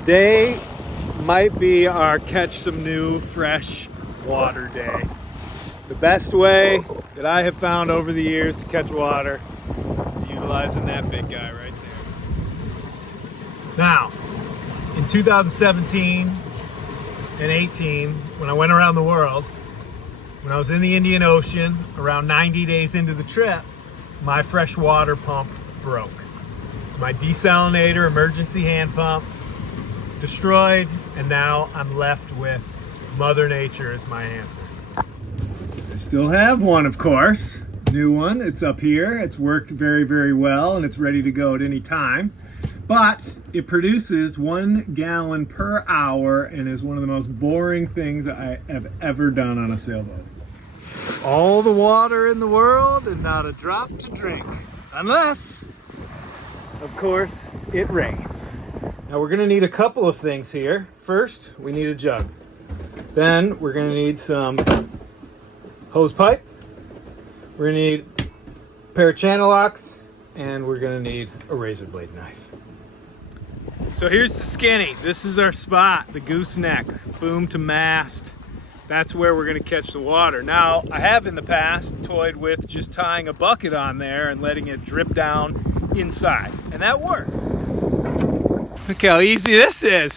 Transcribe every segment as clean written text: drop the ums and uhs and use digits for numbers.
Today might be our catch some new fresh water day. The best way that I have found over the years to catch water is utilizing that big guy right there. Now, in 2017 and 18, when I went around the world, when I was in the Indian Ocean, around 90 days into the trip, my freshwater pump broke. It's my desalinator emergency hand pump, destroyed, and now I'm left with Mother Nature as my answer. I still have one, of course, new one. It's up here. It's worked very, very well, and it's ready to go at any time. But it produces 1 gallon per hour and is one of the most boring things I have ever done on a sailboat. All the water in the world and not a drop to drink, unless, of course, it rains. Now we're gonna need a couple of things here. First, we need a jug. Then we're gonna need some hose pipe. We're gonna need a pair of channel locks, and we're gonna need a razor blade knife. So here's the skinny. This is our spot, the gooseneck, boom to mast. That's where we're gonna catch the water. Now, I have in the past toyed with just tying a bucket on there and letting it drip down inside, and that works. Look how easy this is.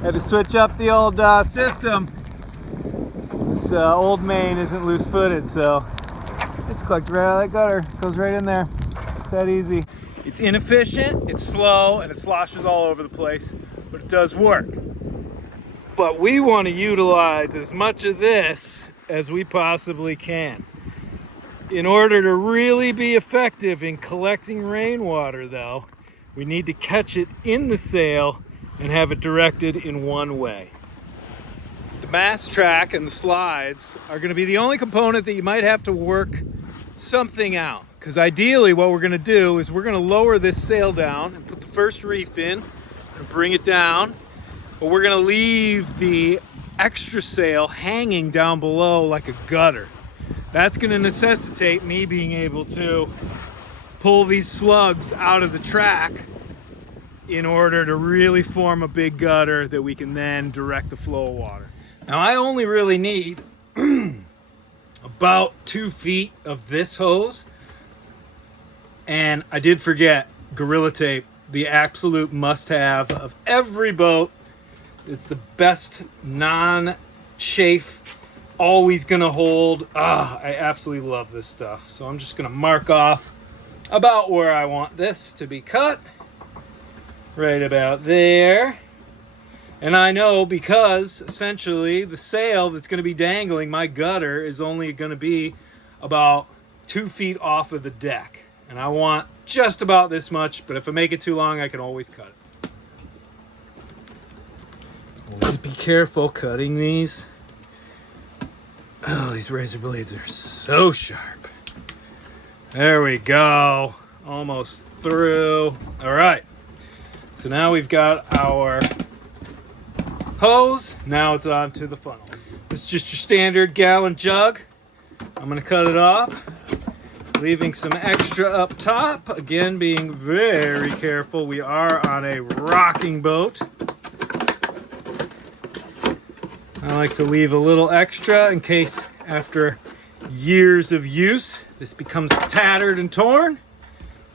Had to switch up the old system. This old main isn't loose-footed, so it's collected right out of that gutter. Goes right in there. It's that easy. It's inefficient, it's slow, and it sloshes all over the place, but it does work. But we want to utilize as much of this as we possibly can. In order to really be effective in collecting rainwater, though, we need to catch it in the sail and have it directed in one way. The mast track and the slides are going to be the only component that you might have to work something out. Because ideally what we're going to do is we're going to lower this sail down and put the first reef in and bring it down. But we're going to leave the extra sail hanging down below like a gutter. That's going to necessitate me being able to pull these slugs out of the track in order to really form a big gutter that we can then direct the flow of water. Now I only really need about 2 feet of this hose, and I did forget Gorilla Tape, the absolute must-have of every boat. It's the best non-chafe, always gonna hold. I absolutely love this stuff. So I'm just gonna mark off about where I want this to be cut. Right about there. And I know because essentially the sail that's gonna be dangling, my gutter, is only gonna be about 2 feet off of the deck. And I want just about this much, but if I make it too long, I can always cut it. Always be careful cutting these. Oh, these razor blades are so sharp. There we go. Almost through. All right. So now we've got our hose. Now it's on to the funnel. This is just your standard gallon jug. I'm going to cut it off, leaving some extra up top. Again, being very careful. We are on a rocking boat. I like to leave a little extra in case after years of use this becomes tattered and torn.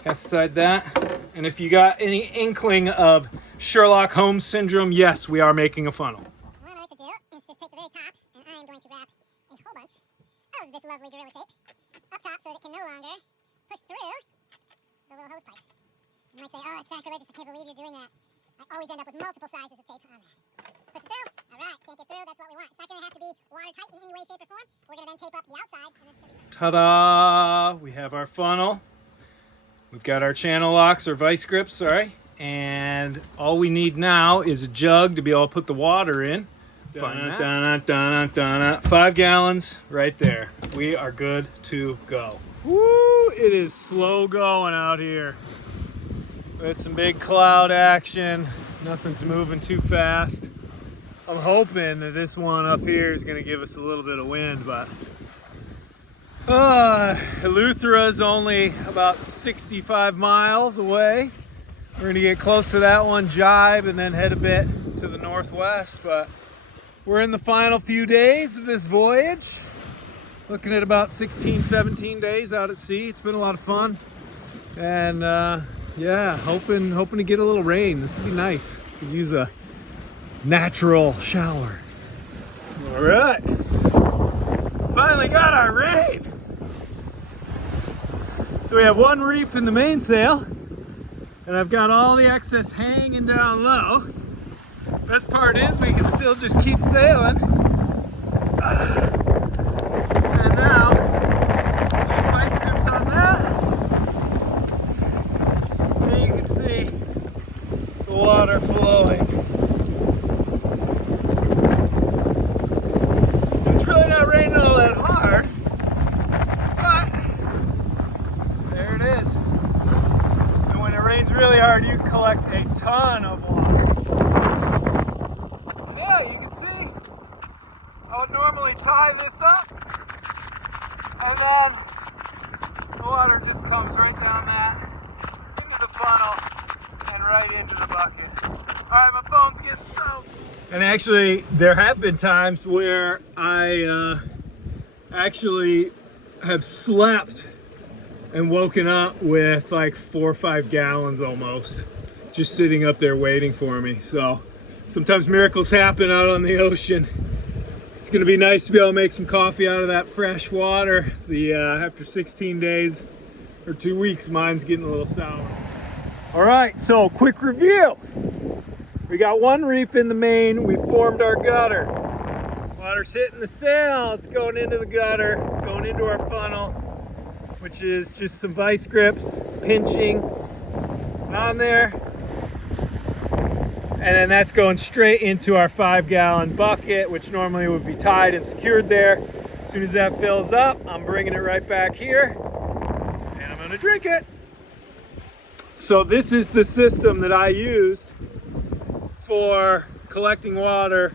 Cast aside that. And if you got any inkling of Sherlock Holmes syndrome, yes, we are making a funnel. What I like to do is just take the very top, and I am going to wrap a whole bunch of this lovely Gorilla Tape up top so that it can no longer push through the little hose pipe. You might say, oh, it's sacrilegious, I can't believe you're doing that. I always end up with multiple sizes of tape on there. Push it through. All right, can't get through, that's what we want. It's not going to have to be watertight in any way, shape, or form. We're going to then tape up the outside, and it's going to be... Ta-da! We have our funnel. We've got our channel locks, or vice grips, sorry. And all we need now is a jug to be able to put the water in. 5 gallons right there. We are good to go. Woo! It is slow going out here. With some big cloud action. Nothing's moving too fast. I'm hoping that this one up here is going to give us a little bit of wind, but Eleuthera is only about 65 miles away. We're gonna get close to that one, jibe, and then head a bit to the northwest. But we're in the final few days of this voyage. Looking at about 16, 17 days out at sea. It's been a lot of fun. And yeah, hoping to get a little rain. This would be nice. Could use a natural shower. All right, finally got our rain. So we have one reef in the mainsail, and I've got all the excess hanging down low. Best part is we can still just keep sailing. And now, just vice grips on that. And you can see the water flowing. It's really not raining all that hard, but there it is. And when it rains really hard, you collect a ton of water. And yeah, you can see I would normally tie this up, and then the water just comes right down that into the funnel and right into the bucket. Alright, my phone's getting soaked. And actually, there have been times where I actually have slept and woken up with like 4 or 5 gallons almost, just sitting up there waiting for me. So sometimes miracles happen out on the ocean. It's gonna be nice to be able to make some coffee out of that fresh water. After 16 days or 2 weeks, mine's getting a little sour. All right, so quick review. We got one reef in the main. We formed our gutter. Water's hitting the sail. It's going into the gutter, going into our funnel, which is just some vice grips, pinching on there. And then that's going straight into our 5-gallon bucket, which normally would be tied and secured there. As soon as that fills up, I'm bringing it right back here and I'm gonna drink it. So this is the system that I used for collecting water.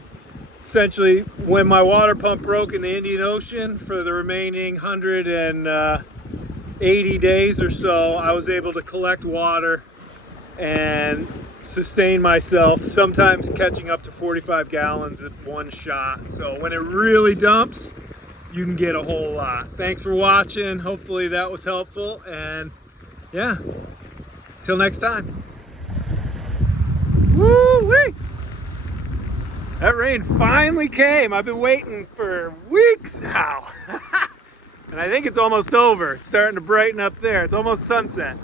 Essentially, when my water pump broke in the Indian Ocean for the remaining 180 days or so, I was able to collect water and sustain myself, sometimes catching up to 45 gallons at one shot. So when it really dumps, you can get a whole lot. Thanks for watching. Hopefully that was helpful, and yeah, till next time. Woo-wee! That rain finally came. I've been waiting for weeks now. And I think it's almost over. It's starting to brighten up there. It's almost sunset.